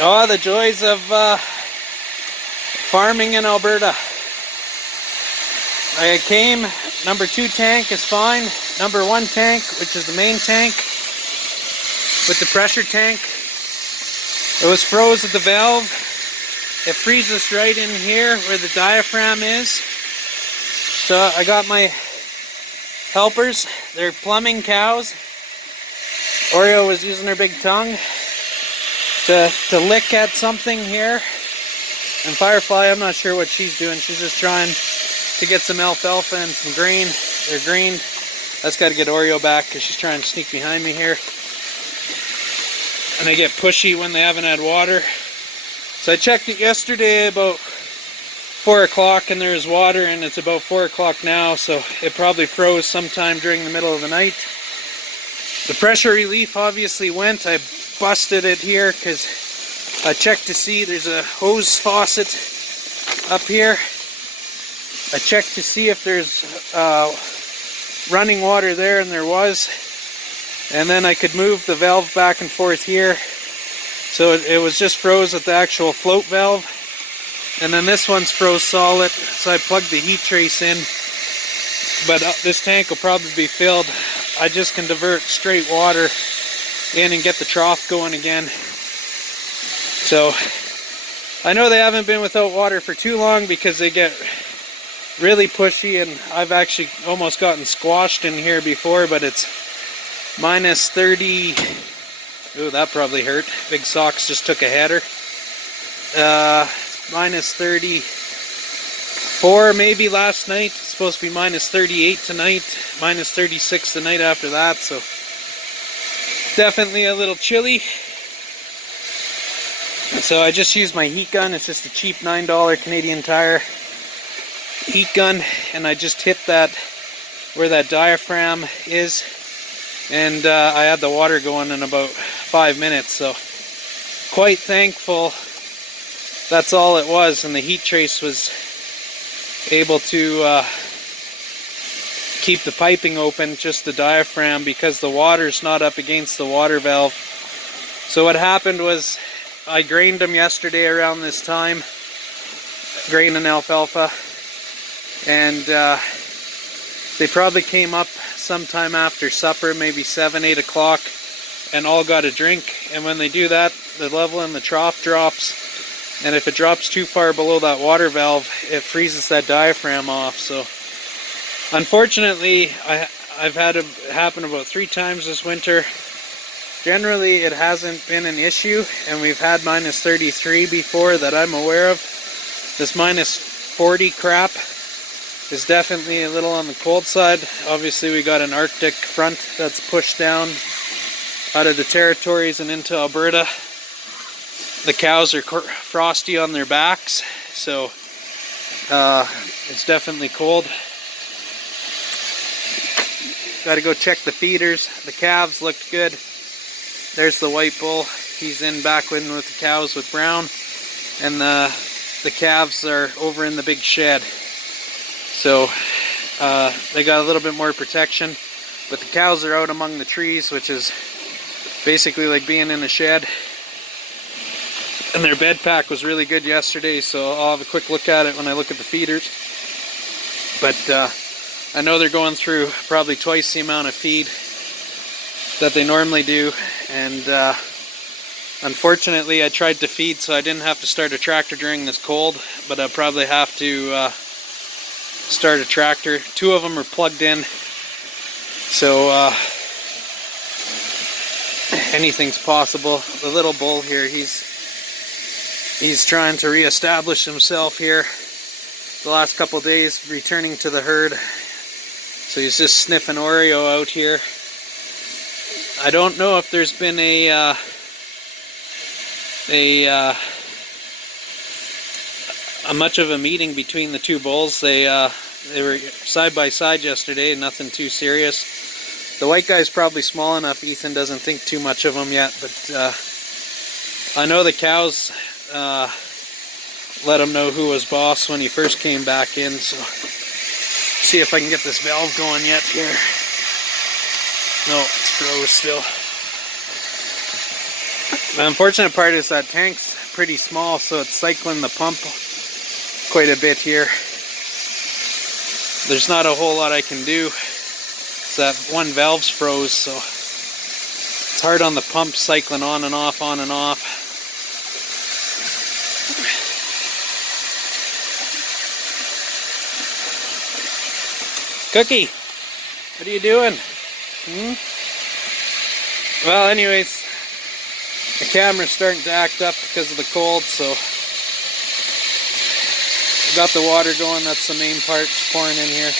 Oh, the joys of farming in Alberta. I came, number 2 tank is fine. Number 1 tank, which is the main tank, with the pressure tank, it was froze at the valve. It freezes right in here where the diaphragm is. So I got my helpers, they're plumbing cows. Oreo was using her big tongue to lick at something here. And Firefly, I'm not sure what she's doing. She's just trying to get some alfalfa and some grain. They're greened. That's got to get Oreo back because she's trying to sneak behind me here. And they get pushy when they haven't had water. So I checked it yesterday about 4 o'clock and there was water, and it's about 4 o'clock now, so it probably froze sometime during the middle of the night. The pressure relief obviously went. I busted it here because I checked to see there's a hose faucet up here. I checked to see if there's running water there, and there was. And then I could move the valve back and forth here. So it was just froze at the actual float valve. And then this one's froze solid, so I plugged the heat trace in. But this tank will probably be filled. I just can divert straight water in and get the trough going again. So I know they haven't been without water for too long because they get really pushy, and I've actually almost gotten squashed in here before, but it's minus 30. Ooh, that probably hurt. Big Socks just took a header. Minus 34 maybe last night. It's supposed to be minus 38 tonight. Minus 36 the night after that, so definitely a little chilly. So I just used my heat gun. It's just a cheap $9 Canadian Tire heat gun, and I just hit that where that diaphragm is, and I had the water going in about 5 minutes, so quite thankful that's all it was, and the heat trace was able to keep the piping open, just the diaphragm, because the water's not up against the water valve. So what happened was I grained them yesterday around this time, grain and alfalfa, and they probably came up sometime after supper, maybe 7, 8 o'clock, and all got a drink. And when they do that, the level in the trough drops, and if it drops too far below that water valve, it freezes that diaphragm off. So unfortunately, I've had it happen about 3 times this winter. Generally it hasn't been an issue, and we've had minus 33 before that I'm aware of. This minus 40 crap is definitely a little on the cold side. Obviously we got an Arctic front that's pushed down out of the territories and into Alberta. The cows are frosty on their backs, so it's definitely cold. Got to go check the feeders. The calves looked good. There's the white bull. He's in back with the cows with brown, and the calves are over in the big shed. So they got a little bit more protection, but the cows are out among the trees, which is basically like being in a shed. And their bed pack was really good yesterday, so I'll have a quick look at it when I look at the feeders. But I know they're going through probably twice the amount of feed that they normally do, and unfortunately I tried to feed so I didn't have to start a tractor during this cold, but I'll probably have to start a tractor. 2 of them are plugged in, so anything's possible. The little bull here, he's trying to reestablish himself here the last couple days, returning to the herd. So he's just sniffing Oreo out here. I don't know if there's been a much of a meeting between the 2 bulls. They were side by side yesterday, nothing too serious. The white guy's probably small enough, Ethan doesn't think too much of him yet, but I know the cows let him know who was boss when he first came back in, so see if I can get this valve going yet here. No, it's froze still. The unfortunate part is that tank's pretty small, so it's cycling the pump quite a bit here. There's not a whole lot I can do. That one valve's froze, so it's hard on the pump, cycling on and off, on and off. Cookie, what are you doing? Well, anyways, the camera's starting to act up because of the cold, so got the water going. That's the main part, pouring in here.